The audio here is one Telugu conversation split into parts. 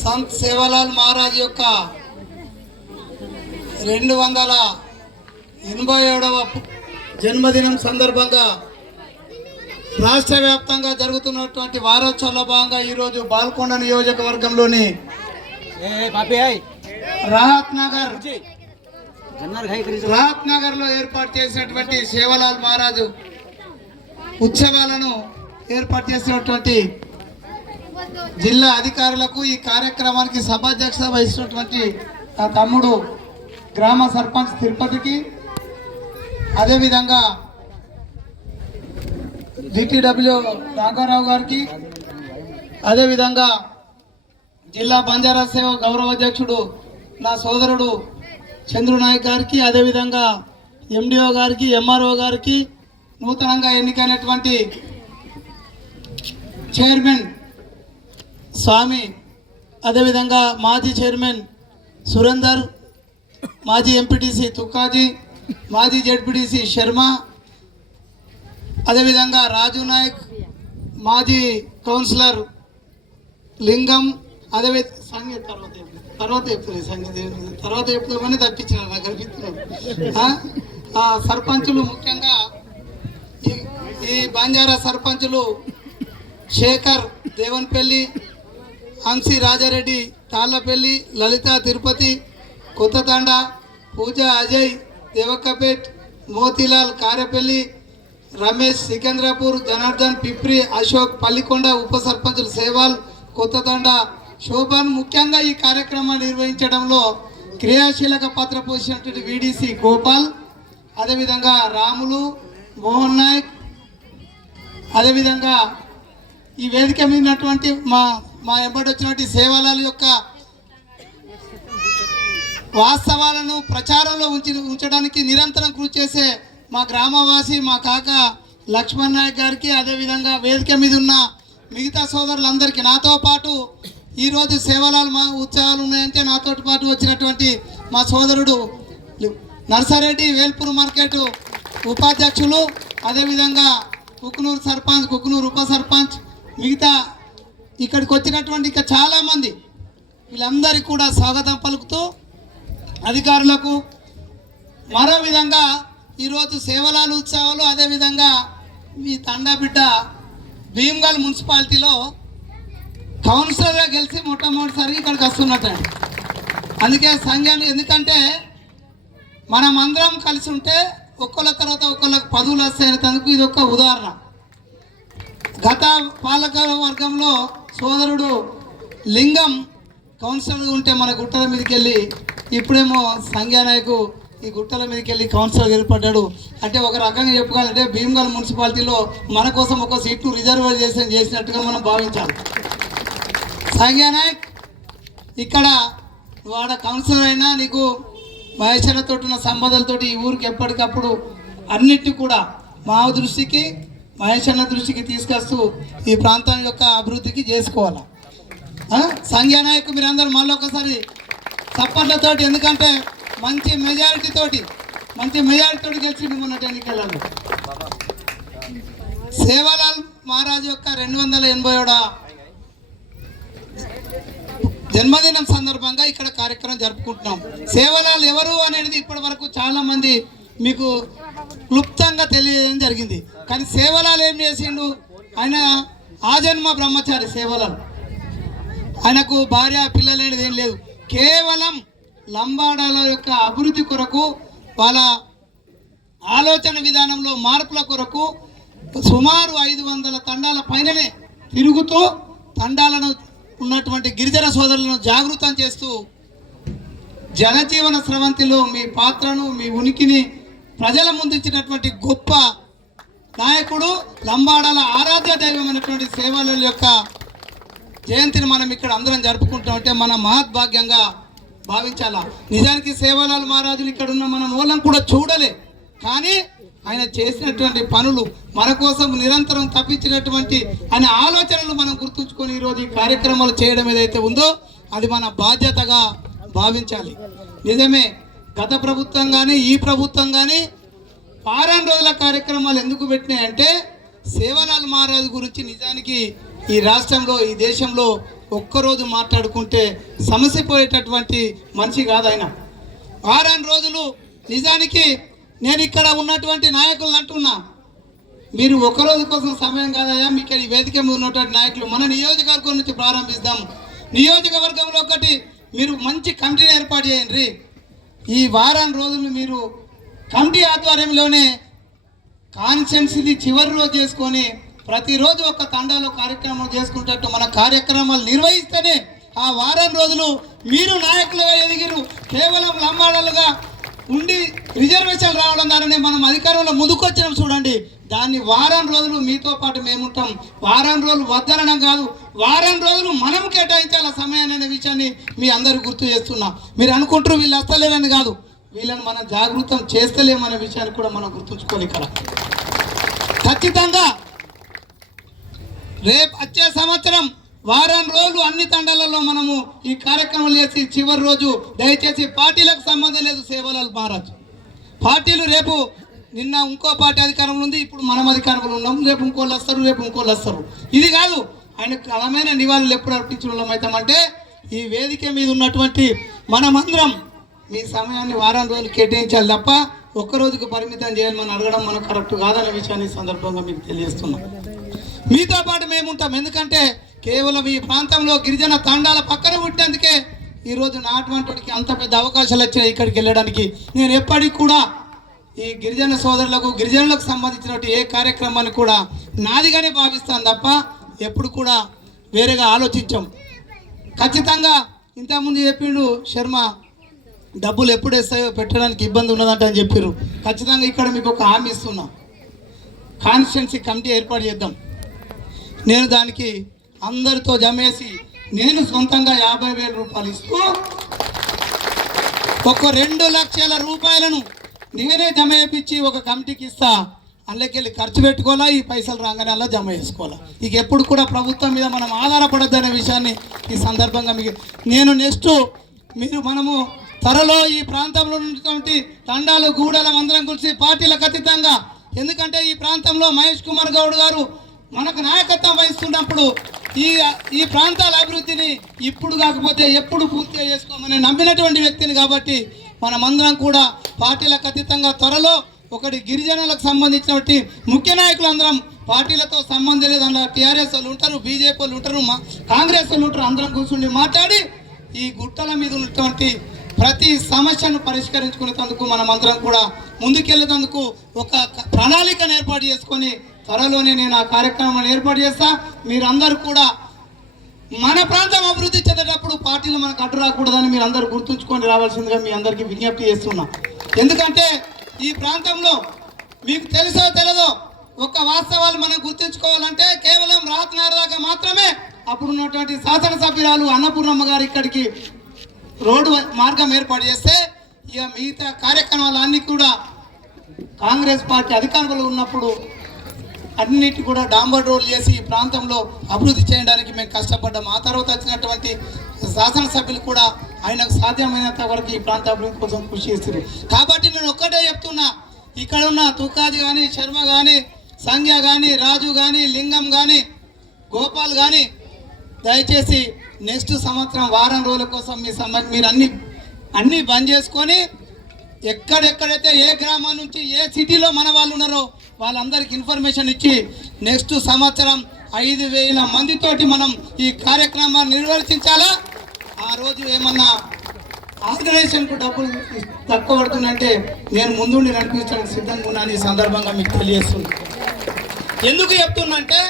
సంత్ సేవాలాల్ మహారాజ్ యొక్క 287వ జన్మదినం సందర్భంగా రాష్ట్ర వ్యాప్తంగా జరుగుతున్నటువంటి వారోత్సవాల భాగంగా ఈరోజు బాల్కొండ నియోజకవర్గంలోని రాహత్ నగర్లో ఏర్పాటు చేసినటువంటి సేవాలాల్ మహారాజు ఉత్సవాలను ఏర్పాటు చేసినటువంటి జిల్లా అధికారులకు, ఈ కార్యక్రమానికి సభాధ్యక్షత వహిస్తున్నటువంటి నా తమ్ముడు గ్రామ సర్పంచ్ తిరుపతికి, అదేవిధంగా డిటిడబ్ల్యూ రాఘవరావు గారికి, అదేవిధంగా జిల్లా బంజారా సేవ గౌరవ అధ్యక్షుడు నా సోదరుడు చంద్రు నాయక్ గారికి, అదేవిధంగా ఎండిఓ గారికి, ఎంఆర్ఓ గారికి, నూతనంగా ఎన్నికైనటువంటి చైర్మన్ స్వామి, అదేవిధంగా మాజీ చైర్మన్ సురేందర్, మాజీ ఎంపీటీసీ తుక్కాజీ, మాజీ జెడ్పీటీసీ శర్మ, అదేవిధంగా రాజు నాయక్, మాజీ కౌన్సిలర్ లింగం, అదేవిధంగా సంగీత తర్వాత చెప్తామని తప్పించిన నాకు అనిపిస్తున్నాడు. సర్పంచులు ముఖ్యంగా ఈ బంజారా సర్పంచులు శేఖర్ దేవన్పల్లి, హంసి రాజారెడ్డి తాళ్ళపల్లి, లలిత తిరుపతి, కొత్తతండ, పూజ అజయ్ దేవక్కపేట్, మోతీలాల్ కారేపల్లి, రమేష్ సికంద్రాపూర్, జనార్దన్ పిప్రి, అశోక్ పల్లికొండ, ఉప సర్పంచులు సేవాల్, కొత్తతండ, శోభన్. ముఖ్యంగా ఈ కార్యక్రమాన్ని నిర్వహించడంలో క్రియాశీలక పాత్ర పోషించినటువంటి వీడీసీ గోపాల్, అదేవిధంగా రాములు, మోహన్ నాయక్, అదేవిధంగా ఈ వేదిక మీదటువంటి మా ఎంబడి వచ్చినటువంటి సేవలాల యొక్క వాస్తవాలను ప్రచారంలో ఉంచడానికి నిరంతరం కృషి చేసే మా గ్రామవాసి మా కాక లక్ష్మణ్ నాయక్ గారికి, అదేవిధంగా వేదిక మీద ఉన్న మిగతా సోదరులందరికీ, నాతో పాటు ఈరోజు సేవలాల్ మా ఉత్సవాలు ఉన్నాయంటే నాతో పాటు వచ్చినటువంటి మా సోదరుడు నర్సారెడ్డి వేల్పూర్ మార్కెట్ ఉపాధ్యక్షులు, అదేవిధంగా కుకునూరు సర్పంచ్, కుకునూరు ఉప సర్పంచ్, మిగతా ఇక్కడికి వచ్చినటువంటి ఇంకా చాలామంది, వీళ్ళందరికీ కూడా స్వాగతం పలుకుతూ అధికారులకు మరో విధంగా ఈరోజు సేవలాల్ ఉత్సవాలు, అదేవిధంగా మీ తండాబిడ్డ భీమ్గల్ మున్సిపాలిటీలో కౌన్సిలర్గా గెలిచి మొట్టమొదటిసారి ఇక్కడికి వస్తున్నట్టండి. అందుకే సంఘాన్ని, ఎందుకంటే మనం అందరం కలిసి ఉంటే ఒక్కళ్ళ తర్వాత ఒక్కళ్ళకి పదవులు వస్తాయనేందుకు ఇది ఒక ఉదాహరణ. గత పాలక వర్గంలో సోదరుడు లింగం కౌన్సిలర్ ఉంటే మన గుట్టల మీదకి వెళ్ళి, ఇప్పుడేమో సంఘానాయకు ఈ గుట్టల మీదకి వెళ్ళి కౌన్సిలర్ ఏర్పడ్డాడు. అంటే ఒక రకంగా చెప్పుకోవాలంటే భీమ్గల్ మున్సిపాలిటీలో మన కోసం ఒక సీట్ను రిజర్వేషన్ చేసినట్టుగా మనం భావించాలి. సంఘానాయక్ ఇక్కడ వాడ కౌన్సిలర్ అయినా నీకు మహేశ్వరతో ఉన్న సంబంధాలతోటి ఈ ఊరికి ఎప్పటికప్పుడు అన్నిటి కూడా మా దృష్టికి, మహేశ్వర దృష్టికి తీసుకొస్తూ ఈ ప్రాంతం యొక్క అభివృద్ధికి చేసుకోవాలి. సంఘానాయక్ మీరందరూ మళ్ళీ ఒకసారి సపోర్ట్లతోటి, ఎందుకంటే మంచి మెజారిటీతోటి గెలిచి మొన్నటి ఎన్నికలలో సేవాలాల్ మహారాజ్ యొక్క 287వ జన్మదినం సందర్భంగా ఇక్కడ కార్యక్రమం జరుపుకుంటున్నాం. సేవలాల్ ఎవరు అనేది ఇప్పటి వరకు చాలా మంది మీకు క్లుప్తంగా తెలియజేయడం జరిగింది. కానీ సేవలాల్ ఏం చేసిండు? ఆయన ఆజన్మ బ్రహ్మచారి. సేవలాల్ ఆయనకు భార్య పిల్లలేనిది ఏం లేదు. కేవలం లంబాడాల యొక్క అభివృద్ధి కొరకు, వాళ్ళ ఆలోచన విధానంలో మార్పుల కొరకు సుమారు 500 తండాల పైననే తిరుగుతూ తండాలను ఉన్నటువంటి గిరిజన సోదరులను జాగృతం చేస్తూ జనజీవన స్రవంతిలో మీ పాత్రను, మీ ఉనికిని ప్రజల ముందుంచినటువంటి గొప్ప నాయకుడు, లంబాడాల ఆరాధ్య దైవమైనటువంటి సేవలాల్ యొక్క జయంతిని మనం ఇక్కడ అందరం జరుపుకుంటామంటే మన మహద్భాగ్యంగా భావించాలా. నిజానికి సేవలాల్ మహారాజులు ఇక్కడ ఉన్న మన మూలం కూడా చూడలే, కానీ ఆయన చేసినటువంటి పనులు మన కోసం నిరంతరం తప్పించినటువంటి ఆయన ఆలోచనలు మనం గుర్తుంచుకొని ఈరోజు ఈ కార్యక్రమాలు చేయడం ఏదైతే ఉందో అది మన బాధ్యతగా భావించాలి. నిజమే, గత ప్రభుత్వం కానీ ఈ ప్రభుత్వం కానీ వారం రోజుల కార్యక్రమాలు ఎందుకు పెట్టినాయంటే సేవలాల్ మహారాజ్ గురించి నిజానికి ఈ రాష్ట్రంలో, ఈ దేశంలో ఒక్కరోజు మాట్లాడుకుంటే సమస్య పోయేటటువంటి మనిషి కాదు ఆయన. వారం రోజులు నిజానికి నేను ఇక్కడ ఉన్నటువంటి నాయకులను అంటున్నా, మీరు ఒక్కరోజు కోసం సమయం కాదయా, మీకు ఈ వేదిక మీద ఉన్నటువంటి నాయకులు మన నియోజకవర్గం నుంచి ప్రారంభిస్తాం. నియోజకవర్గంలో ఒకటి మీరు మంచి కమిటీని ఏర్పాటు చేయండి. ఈ వారం రోజులు మీరు కమిటీ ఆధ్వర్యంలోనే కాన్స్టిట్యున్సీ చివరి రోజు చేసుకొని ప్రతిరోజు ఒక తండాలో కార్యక్రమం చేసుకుంటట్టు మన కార్యక్రమాలు నిర్వహిస్తేనే ఆ వారం రోజులు మీరు నాయకులుగా ఎదిగిరు. కేవలం లంబాడలుగా ఉండి రిజర్వేషన్ రావడం ద్వారానే మనం అధికారంలో ముందుకొచ్చినాం చూడండి. దాన్ని వారం రోజులు మీతో పాటు మేముంటాం. వారం రోజులు వద్దనడం కాదు, వారం రోజులు మనం కేటాయించాల సమయాన్ని అనే విషయాన్ని మీ అందరూ గుర్తు చేస్తున్నా. మీరు అనుకుంటారు వీళ్ళు వస్తలేరని కాదు, వీళ్ళని మనం జాగృతం చేస్తలేమనే విషయాన్ని కూడా మనం గుర్తుంచుకోవాలి. ఇక్కడ ఖచ్చితంగా రేపు వచ్చే సంవత్సరం వారం రోజులు అన్ని తండాలలో మనము ఈ కార్యక్రమాలు చేసి చివరి రోజు దయచేసి పార్టీలకు సంబంధం లేదు, సేవలాల్ మహారాజ్ పార్టీలు రేపు నిన్న ఇంకో పార్టీ అధికారంలో ఉంది, ఇప్పుడు మనం అధికారంలో ఉన్నాం, రేపు ఇంకోళ్ళు వస్తారు, రేపు ఇంకోళ్ళు వస్తారు. ఇది కాదు, ఆయన క్రమమైన నివాళులు ఎప్పుడు అర్పించిన వాళ్ళం అవుతామంటే ఈ వేదిక మీద ఉన్నటువంటి మనమందరం మీ సమయాన్ని వారం రోజులు కేటాయించాలి తప్ప ఒక్కరోజుకు పరిమితం చేయాలి మనం అడగడం మనకు కరెక్ట్ కాదనే విషయాన్ని సందర్భంగా మీకు తెలియజేస్తున్నాం. మీతో పాటు మేము ఉంటాం. ఎందుకంటే కేవలం ఈ ప్రాంతంలో గిరిజన తాండాల పక్కన పుట్టినందుకే ఈరోజు నాటువంటి అంత పెద్ద అవకాశాలు వచ్చాయి ఇక్కడికి వెళ్ళడానికి. నేను ఎప్పటికి కూడా ఈ గిరిజన సోదరులకు గిరిజనులకు సంబంధించినటువంటి ఏ కార్యక్రమాన్ని కూడా నాదిగానే భావిస్తాను తప్ప ఎప్పుడు కూడా వేరేగా ఆలోచించాం. ఖచ్చితంగా ఇంతకుముందు చెప్పిండు శర్మ, డబ్బులు ఎప్పుడు వేస్తాయో పెట్టడానికి ఇబ్బంది ఉన్నదంట అని చెప్పారు. ఖచ్చితంగా ఇక్కడ మీకు ఒక హామీ ఇస్తున్నా, కాన్స్టిట్యున్సీ కమిటీ ఏర్పాటు చేద్దాం. నేను దానికి అందరితో జమేసి నేను సొంతంగా 50,000 రూపాయలు ఇస్తూ ఒక 2 లక్షల రూపాయలను నేనే జమ చేయించి ఒక కమిటీకి ఇస్తా. అందులోకెళ్ళి ఖర్చు పెట్టుకోవాలా, ఈ పైసలు రాగానే అలా జమ చేసుకోవాలా. ఇక ఎప్పుడు కూడా ప్రభుత్వం మీద మనం ఆధారపడద్దు అనే విషయాన్ని ఈ సందర్భంగా మీకు నేను మనము త్వరలో ఈ ప్రాంతంలో ఉన్నటువంటి తండాలు గూడలం అందరం కలిసి పార్టీలకు అతీతంగా, ఎందుకంటే ఈ ప్రాంతంలో మహేష్ కుమార్ గౌడ్ గారు మనకు నాయకత్వం వహిస్తున్నప్పుడు ఈ ప్రాంతాల అభివృద్ధిని ఇప్పుడు కాకపోతే ఎప్పుడు పూర్తిగా చేసుకోమని నమ్మినటువంటి వ్యక్తిని కాబట్టి మనమందరం కూడా పార్టీలకు అతీతంగా త్వరలో ఒకటి గిరిజనులకు సంబంధించినటువంటి ముఖ్య నాయకులు అందరం పార్టీలతో సంబంధం లేదు, అందులో టీఆర్ఎస్ వాళ్ళు ఉంటారు, బీజేపీ వాళ్ళు ఉంటారు, కాంగ్రెస్ వాళ్ళు ఉంటారు, అందరం కూర్చుని మాట్లాడి ఈ గుట్టల మీద ఉన్నటువంటి ప్రతి సమస్యను పరిష్కరించుకునేందుకు మనమందరం కూడా ముందుకెళ్ళేందుకు ఒక ప్రణాళికను ఏర్పాటు చేసుకొని త్వరలోనే నేను ఆ కార్యక్రమాన్ని ఏర్పాటు చేస్తా. మీరందరూ కూడా మన ప్రాంతం అభివృద్ధి చెందేటప్పుడు పార్టీలు మనకు అడ్డు రాకూడదని మీరు అందరూ గుర్తుంచుకొని రావాల్సిందిగా మీ అందరికీ విజ్ఞప్తి చేస్తున్నా. ఎందుకంటే ఈ ప్రాంతంలో మీకు తెలుసో తెలియదో ఒక వాస్తవాలు మనం గుర్తుంచుకోవాలంటే కేవలం రాత్నార్ దాకా మాత్రమే అప్పుడు ఉన్నటువంటి శాసనసభ్యురాలు అన్నపూర్ణమ్మ గారు ఇక్కడికి రోడ్డు మార్గం ఏర్పాటు చేస్తే ఇక మిగతా కార్యక్రమాలన్నీ కూడా కాంగ్రెస్ పార్టీ అధికారంలో ఉన్నప్పుడు అన్నిటి కూడా డాంబర్ రోడ్లు చేసి ఈ ప్రాంతంలో అభివృద్ధి చేయడానికి మేము కష్టపడ్డాం. ఆ తర్వాత వచ్చినటువంటి శాసనసభ్యులు కూడా ఆయనకు సాధ్యమైనంత వరకు ఈ ప్రాంత అభివృద్ధి కోసం కృషి చేస్తారు. కాబట్టి నేను ఒక్కటే చెప్తున్నా, ఇక్కడ ఉన్న తుకాది కానీ, శర్మ కానీ, సంధ్య కానీ, రాజు కానీ, లింగం కానీ, గోపాల్ కానీ దయచేసి నెక్స్ట్ సంవత్సరం వారం రోజుల కోసం మీరు అన్నీ బంద్ చేసుకొని ఎక్కడెక్కడైతే ఏ గ్రామం నుంచి ఏ సిటీలో మన వాళ్ళు ఉన్నారో వాళ్ళందరికీ ఇన్ఫర్మేషన్ ఇచ్చి నెక్స్ట్ సంవత్సరం 5,000 మందితోటి మనం ఈ కార్యక్రమాన్ని నిర్వర్తించాలా. ఆ రోజు ఏమన్నా ఆర్గనైజేషన్కు డబ్బులు తక్కువ పడుతుందంటే నేను ముందుండి నడిపించడానికి సిద్ధంగా ఉన్నాను. ఈ సందర్భంగా మీకు తెలియజేస్తుంది. ఎందుకు చెప్తున్నా అంటే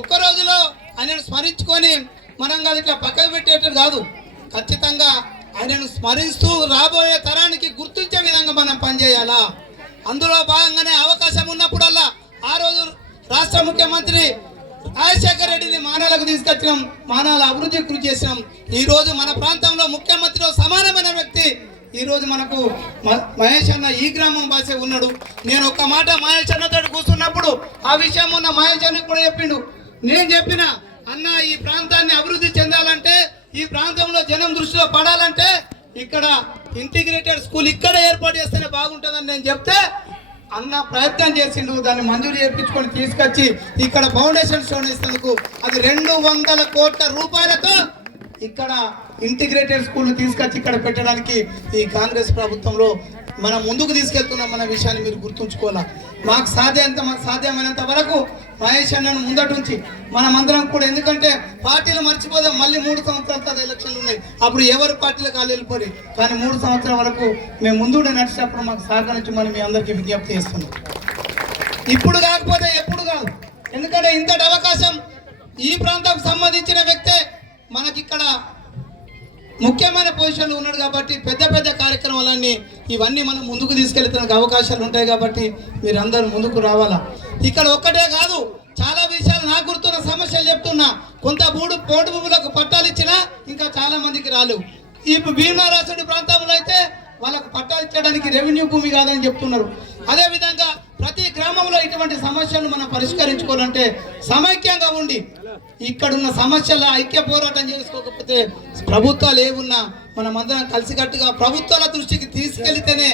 ఒక్క రోజులో ఆయనను స్మరించుకొని మనం కాదు ఇట్లా పక్కకు పెట్టేటట్టు కాదు, ఖచ్చితంగా ఆయనను స్మరిస్తూ రాబోయే తరానికి గుర్తించే విధంగా మనం పనిచేయాలా. అందులో భాగంగానే అవకాశం ఉన్నప్పుడల్లా ఆ రోజు రాష్ట్ర ముఖ్యమంత్రి రాజశేఖర రెడ్డిని మానవులకు తీసుకొచ్చినాం, మానవుల అభివృద్ధి కృషి చేసినాం. ఈరోజు మన ప్రాంతంలో ముఖ్యమంత్రితో సమానమైన వ్యక్తి ఈరోజు మనకు మహేష్ అన్న ఈ గ్రామం భాష ఉన్నాడు. నేను ఒక్క మాట మహేష్ అన్నతో కూర్చున్నప్పుడు ఆ విషయం ఉన్న మహేష్ అన్న కూడా చెప్పిండు. నేను చెప్పిన అన్న ఈ ప్రాంతాన్ని అభివృద్ధి చెందాలంటే, ఈ ప్రాంతంలో జనం దృష్టిలో పడాలంటే ఇక్కడ ఇంటిగ్రేటెడ్ స్కూల్ ఇక్కడ ఏర్పాటు చేస్తేనే బాగుంటుందని నేను చెప్తే అన్న ప్రయత్నం చేసిండు. దాన్ని మంజూరు చేయించుకొని తీసుకొచ్చి ఇక్కడ ఫౌండేషన్ స్టోన్ ఇస్తేందుకు అది 200 కోట్ల రూపాయలతో ఇక్కడ ఇంటిగ్రేటెడ్ స్కూల్ తీసుకొచ్చి ఇక్కడ పెట్టడానికి ఈ కాంగ్రెస్ ప్రభుత్వంలో మనం ముందుకు తీసుకెళ్తున్నాం మన విషయాన్ని మీరు గుర్తుంచుకోవాలా. మాకు సాధ్యమైనంత వరకు మహేష్ అన్నను ముందటుంచి మనమందరం కూడా, ఎందుకంటే పార్టీలు మర్చిపోదాం, మళ్ళీ 3 సంవత్సరాల తర్వాత ఎలక్షన్లు ఉన్నాయి, అప్పుడు ఎవరు పార్టీలకు వాళ్ళు వెళ్ళిపోయి, కానీ 3 సంవత్సరాల వరకు మేము ముందు నడిచినప్పుడు మాకు సహకరించమని మీ అందరికీ విజ్ఞప్తి చేస్తున్నాం. ఇప్పుడు కాకపోతే ఎప్పుడు కాదు, ఎందుకంటే ఇంతటి అవకాశం ఈ ప్రాంతానికి సంబంధించిన వ్యక్తే మనకి ఇక్కడ ముఖ్యమైన పొజిషన్లో ఉన్నాడు కాబట్టి పెద్ద పెద్ద కార్యక్రమాలన్నీ ఇవన్నీ మనం ముందుకు తీసుకెళ్తానికి అవకాశాలు ఉంటాయి కాబట్టి మీరు అందరూ ముందుకు రావాలా. ఇక్కడ ఒక్కటే కాదు, చాలా విషయాలు నాకు గుర్తున్న సమస్యలు చెప్తున్నా. కొంత పోటు భూములకు పట్టాలు ఇచ్చినా ఇంకా చాలా మందికి రాలేవు. ఈ భీమనారాసుడి ప్రాంతంలో అయితే వాళ్ళకు పట్టాలు ఇచ్చడానికి రెవెన్యూ భూమి కాదని చెప్తున్నారు. అదేవిధంగా ప్రతి గ్రామంలో ఇటువంటి సమస్యలు మనం పరిష్కరించుకోవాలంటే సమైక్యంగా ఉండి ఇక్కడున్న సమస్యల ఐక్య పోరాటం చేసుకోకపోతే ప్రభుత్వాలు ఏమున్నా మనమందరం కలిసికట్టుగా ప్రభుత్వాల దృష్టికి తీసుకెళ్తేనే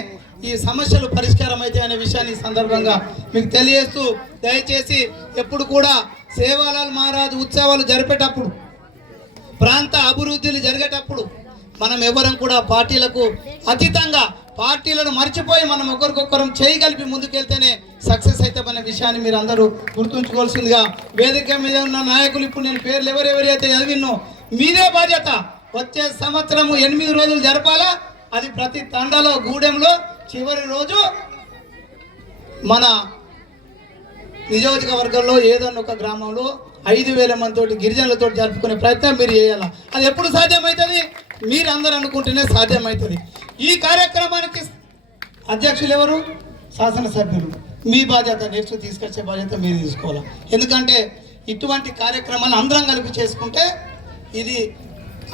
ఈ సమస్యలు పరిష్కారం అయితే అనే విషయాన్ని ఈ సందర్భంగా మీకు తెలియజేస్తూ, దయచేసి ఎప్పుడు కూడా సేవాలాల్ మహారాజ్ ఉత్సవాలు జరిపేటప్పుడు, ప్రాంత అభివృద్ధులు జరిగేటప్పుడు మనం ఎవరం కూడా పార్టీలకు అతీతంగా, పార్టీలను మర్చిపోయి మనం ఒకరికొకరం చేయగలిపి ముందుకెళ్తేనే సక్సెస్ అవుతామనే విషయాన్ని మీరు అందరూ గుర్తుంచుకోవాల్సిందిగా, వేదిక మీద ఉన్న నాయకులు ఇప్పుడు నేను పేర్లు ఎవరెవరైతే చదివినో మీదే బాధ్యత. వచ్చే సంవత్సరము 8 రోజులు జరపాలా. అది ప్రతి తండాలో, గూడెంలో చివరి రోజు మన నియోజకవర్గంలో ఏదన్నా ఒక గ్రామంలో 5,000 మందితోటి గిరిజనులతో జరుపుకునే ప్రయత్నం మీరు చేయాలి. అది ఎప్పుడు సాధ్యమవుతుంది? మీరు అందరూ అనుకుంటేనే సాధ్యమవుతుంది. ఈ కార్యక్రమానికి అధ్యక్షులు ఎవరు? శాసనసభ్యులు. మీ బాధ్యత నెక్స్ట్ తీసుకొచ్చే బాధ్యత మీరు తీసుకోవాలి. ఎందుకంటే ఇటువంటి కార్యక్రమాలు అందరం కలిపి చేసుకుంటే ఇది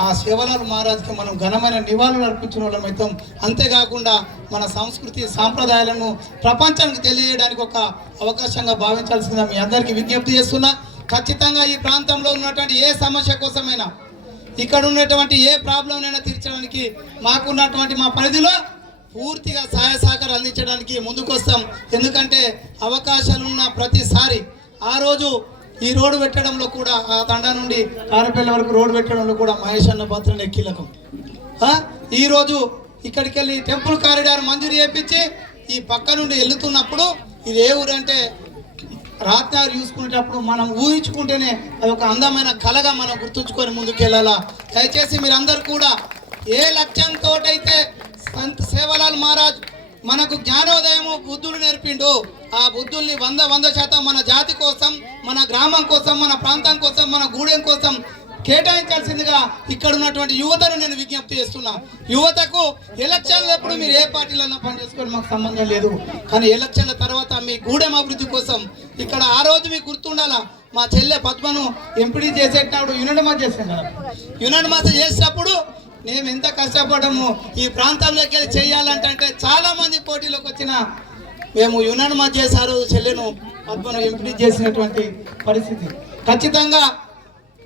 ఆ సేవలాల్ మహారాజ్కి మనం ఘనమైన నివాళులు అర్పించిన వాళ్ళం అవుతాం. అంతేకాకుండా మన సంస్కృతి సాంప్రదాయాలను ప్రపంచానికి తెలియజేయడానికి ఒక అవకాశంగా భావించాల్సిందిగా మీ అందరికీ విజ్ఞప్తి చేస్తున్నా. ఖచ్చితంగా ఈ ప్రాంతంలో ఉన్నటువంటి ఏ సమస్య కోసమైనా, ఇక్కడ ఉన్నటువంటి ఏ ప్రాబ్లంనైనా తీర్చడానికి మాకున్నటువంటి మా పరిధిలో పూర్తిగా సహాయ సహకారం అందించడానికి ముందుకొస్తాం. ఎందుకంటే అవకాశాలున్న ప్రతిసారి ఆ రోజు ఈ రోడ్డు పెట్టడంలో కూడా, ఆ తండా నుండి కారపల్లి వరకు రోడ్డు పెట్టడంలో కూడా మహేష్ అన్న పాత్రనే కీలకం. ఈరోజు ఇక్కడికి వెళ్ళి టెంపుల్ కారిడార్ మంజూరు చేయించి ఈ పక్క నుండి వెళ్తున్నప్పుడు ఇది ఏ ఊరు అంటే రాత్నారు చూసుకునేటప్పుడు మనం ఊహించుకుంటేనే అది ఒక అందమైన కళగా మనం గుర్తుంచుకొని ముందుకు వెళ్ళాలా. దయచేసి మీరందరూ కూడా ఏ లక్ష్యంతో అయితే సంత్ సేవలాల్ మహారాజ్ మనకు జ్ఞానోదయము బుద్ధులు నేర్పిండు, ఆ బుద్ధుల్ని 100% మన జాతి కోసం, మన గ్రామం కోసం, మన ప్రాంతం కోసం, మన గూడెం కోసం కేటాయించాల్సిందిగా ఇక్కడ ఉన్నటువంటి యువతను నేను విజ్ఞప్తి చేస్తున్నా. యువతకు ఎలక్షన్లప్పుడు మీరు ఏ పార్టీలన్నా పనిచేసుకొని మాకు సంబంధం లేదు, కానీ ఎలక్షన్ల తర్వాత మీ గూడెం అభివృద్ధి కోసం ఇక్కడ ఆ రోజు మీకు గుర్తుండాలా. మా చెల్లె పద్మను ఎంపీడీ చేసేటప్పుడు యునానిమస్ చేసాం కదా, యునానిమస్ చేసినప్పుడు మేము ఎంత కష్టపడము ఈ ప్రాంతంలోకి వెళ్ళి చేయాలంటే చాలా మంది పోటీలోకి వచ్చిన మేము యునానిమస్ చేశారు చెల్లెను పద్మను ఎంపీడీ చేసినటువంటి పరిస్థితి. ఖచ్చితంగా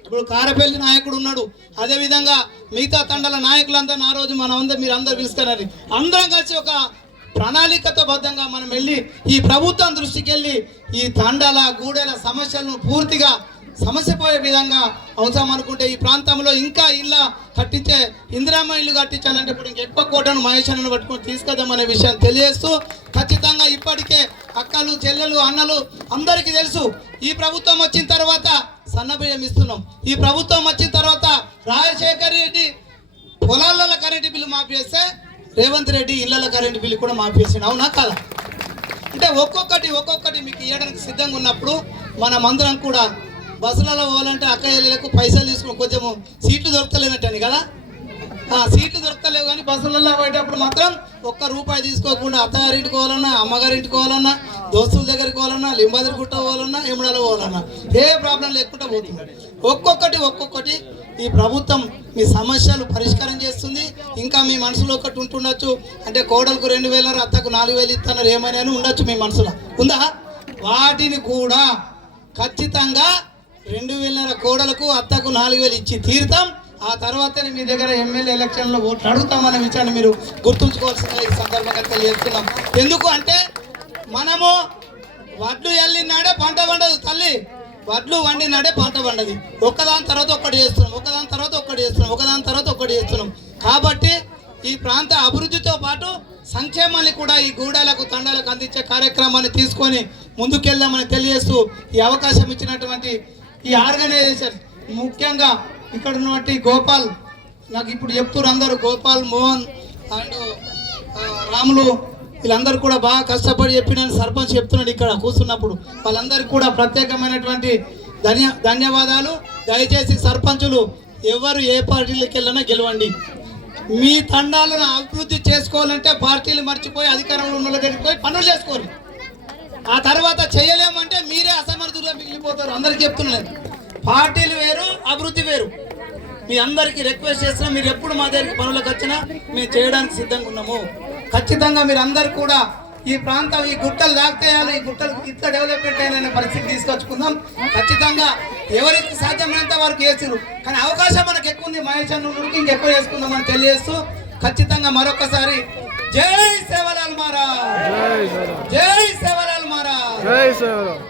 ఇప్పుడు కారపల్లి నాయకుడు ఉన్నాడు, అదేవిధంగా మిగతా తండల నాయకులందరూ ఆ రోజు మీరు అందరు పిలుస్తున్నారు. అందరం కలిసి ఒక ప్రణాళికతో బద్ధంగా మనం వెళ్ళి ఈ ప్రభుత్వం దృష్టికి వెళ్ళి ఈ తండాల గూడెల సమస్యలను పూర్తిగా సమస్యపోయే విధంగా అవసరం అనుకుంటే ఈ ప్రాంతంలో ఇంకా ఇళ్ళ కట్టించే ఇందిరామ్మ ఇల్లు కట్టించాలంటే ఇప్పుడు ఇంకెక్కువ కోటను మహేశ్వరను పట్టుకొని తీసుకొద్దామనే విషయాన్ని తెలియజేస్తూ, ఖచ్చితంగా ఇప్పటికే అక్కలు చెల్లెలు అన్నలు అందరికీ తెలుసు ఈ ప్రభుత్వం వచ్చిన తర్వాత సన్నబియ్యం ఇస్తున్నాం. ఈ ప్రభుత్వం వచ్చిన తర్వాత రాజశేఖర్ రెడ్డి పొలాల కరెంటు బిల్లు మాఫేస్తే రేవంత్ రెడ్డి ఇళ్ల కరెంటు బిల్లు కూడా మాఫేసాడు. అవునా కాదా? అంటే ఒక్కొక్కటి మీకు ఇవ్వడానికి సిద్ధంగా ఉన్నప్పుడు మనమందరం కూడా బస్సులలో పోవాలంటే అక్కయ్యలకు పైసలు తీసుకుని కొంచెము సీట్లు దొరకలేనట్టని కదా, సీట్లు దొరకలేవు. కానీ బస్సులలో పోయేటప్పుడు మాత్రం ₹1 తీసుకోకుండా అత్తగారింటికి పోవాలన్నా, అమ్మగారింటికి పోవాలన్నా, దోస్తుల దగ్గరికి పోవాలన్నా, లింబాదిరి గుట్ట పోవాలన్నా, ఎముడాలో పోవాలన్నా ఏ ప్రాబ్లం లేకుండా పోతుంది. ఒక్కొక్కటి ఈ ప్రభుత్వం మీ సమస్యలు పరిష్కారం చేస్తుంది. ఇంకా మీ మనసులో ఒకటి ఉంటుండొచ్చు, అంటే కోడలకు 2,000 అత్తకు 4,000 ఇస్తున్నారు ఏమైనా ఉండొచ్చు మీ మనసులో ఉందా? వాటిని కూడా ఖచ్చితంగా 2,000 కోడలకు అత్తకు 4,000 ఇచ్చి తీరుతాం. ఆ తర్వాతనే మీ దగ్గర ఎమ్మెల్యే ఎలక్షన్లో ఓట్లు అడుగుతామనే విషయాన్ని మీరు గుర్తుంచుకోవాల్సిందిగా ఈ సందర్భంగా తెలియజేస్తున్నాం. ఎందుకు అంటే మనము వడ్లు ఎల్లినాడే పంట పండదు తల్లి, వడ్లు వండినాడే పంట పండది. ఒకదాని తర్వాత ఒక్కటి చేస్తున్నాం, ఒకదాని తర్వాత ఒక్కటి చేస్తున్నాం, ఒకదాని తర్వాత ఒక్కటి చేస్తున్నాం. కాబట్టి ఈ ప్రాంత అభివృద్ధితో పాటు సంక్షేమాన్ని కూడా ఈ గూడాలకు తండాలకు అందించే కార్యక్రమాన్ని తీసుకొని ముందుకెళ్దామని తెలియజేస్తూ ఈ అవకాశం ఇచ్చినటువంటి ఈ ఆర్గనైజేషన్, ముఖ్యంగా ఇక్కడ ఉన్నటువంటి గోపాల్, నాకు ఇప్పుడు చెప్తున్నారు అందరూ, గోపాల్, మోహన్ అండ్ రాములు, వీళ్ళందరూ కూడా బాగా కష్టపడి చెప్పిన సర్పంచ్ చెప్తున్నాడు ఇక్కడ కూర్చున్నప్పుడు. వాళ్ళందరికీ కూడా ప్రత్యేకమైనటువంటి ధన్యవాదాలు. దయచేసి సర్పంచులు ఎవరు ఏ పార్టీలకు వెళ్ళినా గెలవండి. మీ తండాలను అభివృద్ధి చేసుకోవాలంటే పార్టీలు మర్చిపోయి అధికారంలో ఉన్న దగ్గరికి పోయి పనులు చేసుకోరు. ఆ తర్వాత చేయలేమంటే మీరే అసమర్థులుగా మిగిలిపోతారు. అందరికీ చెప్తున్నాను, పార్టీలు వేరు, అభివృద్ధి వేరు. మీ అందరికీ రిక్వెస్ట్ చేస్తున్నా, మీరు ఎప్పుడు మా దగ్గరికి పనులకు వచ్చినా మేము చేయడానికి సిద్ధంగా ఉన్నాము. ఖచ్చితంగా మీరు అందరు కూడా ఈ ప్రాంతం, ఈ గుట్టలు దాక్తేయాలి, ఈ గుట్టలు ఇంత డెవలప్మెంట్ అయిన పరిస్థితి తీసుకొచ్చుకుందాం. ఖచ్చితంగా ఎవరికి సాధ్యమైనంత వరకు చేసిరు, కానీ అవకాశం మనకు ఎక్కువ ఉంది. మహేష్ అన్నకి ఇంకెక్కువ చేసుకుందామని తెలియజేస్తూ ఖచ్చితంగా మరొకసారి జై సేవలాల్ మహారాజ్, జై సేవలాల్ మహారాజ్, జై సేవలాల్.